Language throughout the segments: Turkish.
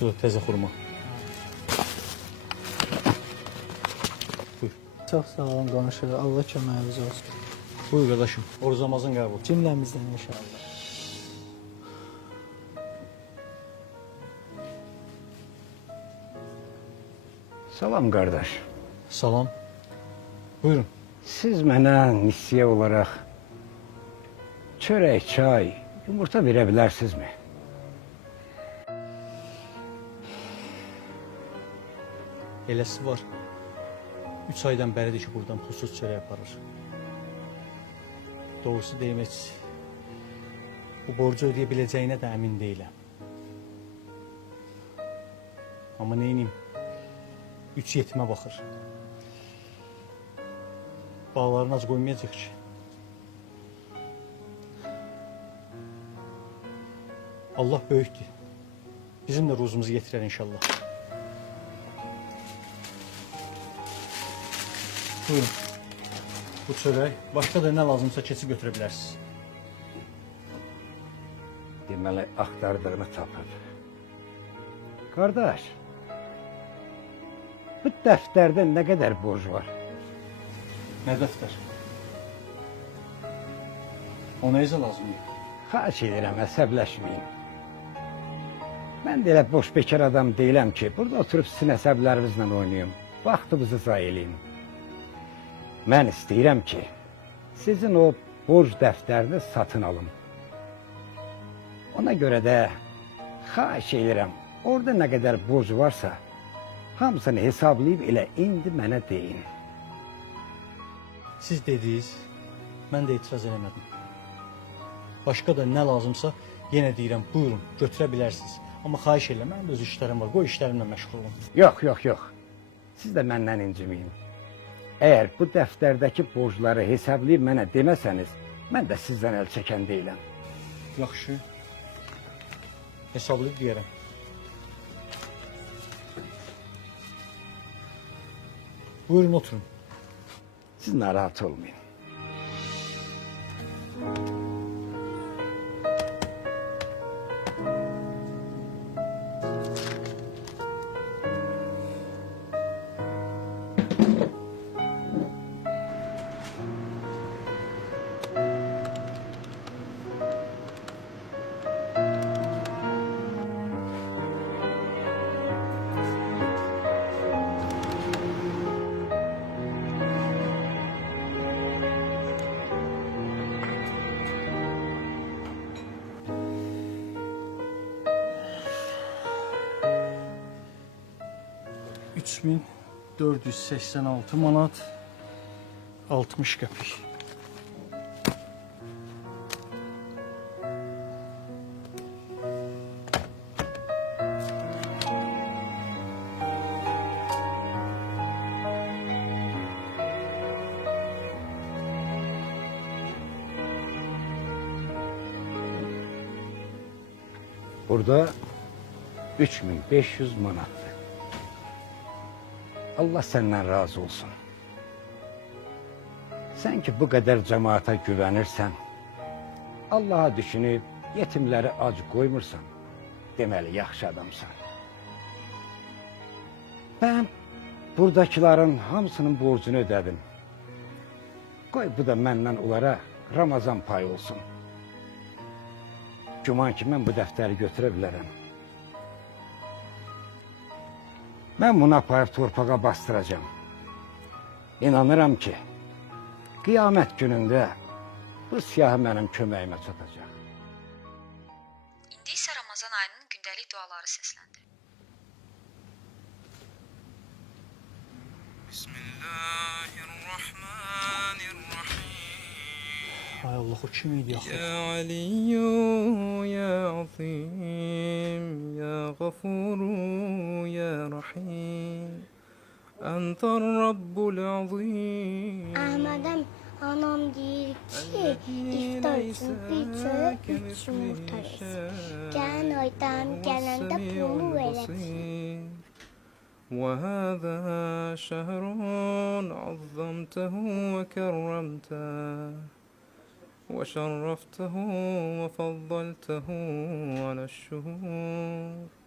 Dur teze xurma. Çox sağ olun qonşu. Allah köməyiniz olsun. Buyur qardaşım. Oruc Ramazan qəbul. Cümləmizdən inşallah. Salam qardaş. Salam. Buyurun. Siz mənə nisiyə olaraq çörək, çay, yumurta verə bilərsinizmi? Eləsi var. 3 aydan bəridir ki, buradan pulsuz çörək aparır. Doğrusu heç bu borcu ödeyə biləcəyinə də əmin deyiləm. Amma? Üç yetimə baxır. Bağlarını az qoymayacaq ki. Allah böyükdür. Bizim də ruzumuzu yetirər inşallah. Buyurun. Bu çörək. Başqa da nə lazımsa keçib götürə bilərsiniz. Deməli axtardığını tapıb. Qardaş, bu dəftərdə nə qədər borc var? Nə dəftər? O nə izə lazımdır? Xahiş edirəm, əsəbləşməyin. Mən də elə boş bekar adam deyiləm ki, burada oturub sizin əsəblərinizlə oynayım. Vaxtınızı zay eləyim. Mən istəyirəm ki, sizin o borc dəftərini satın alım. Ona görə də xahiş edirəm, orada nə qədər borc varsa, hamısını hesablayıb elə indi mənə deyin. Siz dediniz, mən də etiraz eləmədim. Başqa da nə lazımsa yenə deyirəm, buyurun, götürə bilərsiniz. Amma xahiş edirəm, mənim öz işlərim var. Qoy işlərimlə məşğul olum. Yox, yox, yox. Siz də məndən inciməyin. Əgər bu dəftərdəki borcları hesablayıb mənə deməsəniz, mən də sizdən əl çəkən deyiləm. Yaxşı. Hesablayıb deyərəm. Buyurun oturun. Siz narahat olmayın. Üç bin 486 manat 60 qəpik. Burada 3500 manatdır. Allah senden razı olsun. Sen ki bu kadar cemaata güvenirsen, Allah'a düşünüp yetimleri acı koymursan, demeli yaxşı adamsan. Ben buradakilerin hamısının borcunu ödedim. Koy bu da menden onlara Ramazan payı olsun. Güman ki mən bu dəftəri götürə bilərəm. Ben buna par torpağa bastıracağım. İnanırım ki kıyamet gününde bu siyahı benim köməyimə çatacaq. İndi isə Ramazan ayının gündəlik duaları səsləndi. Bismillahirrahmanirrahim. Ay Allah, o kim idi axı? Ya Aliyyu, ya Azim, ya Gafurun الرحيم. أنت الرب العظيم. وهذا شهر عظمته وكرمته وشرفته وفضلته على الشهور.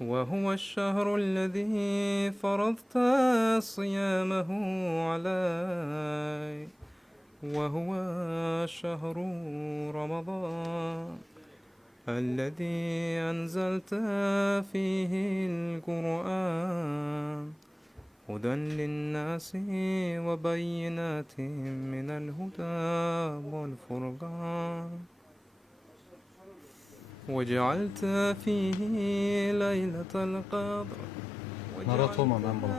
وهو الشهر الذي فرضت صيامه علي وهو شهر رمضان الذي أنزلت فيه القرآن هدى للناس وبينات من الهدى والفرقان. وجعلت فيه ليلة القدر Narahat olma ben bana.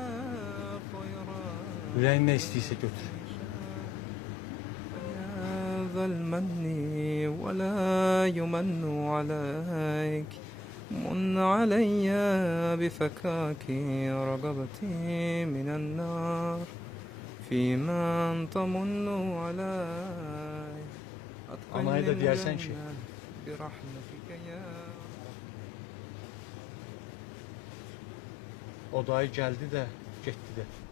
Yüreğin ne istiyse götür. ذا المن ولا يمن عليك من علي بفكاك رقبتي من النار فيما تمن علي Anayı da diyersen şey. برحمتك يا O dayı geldi de, getdi de.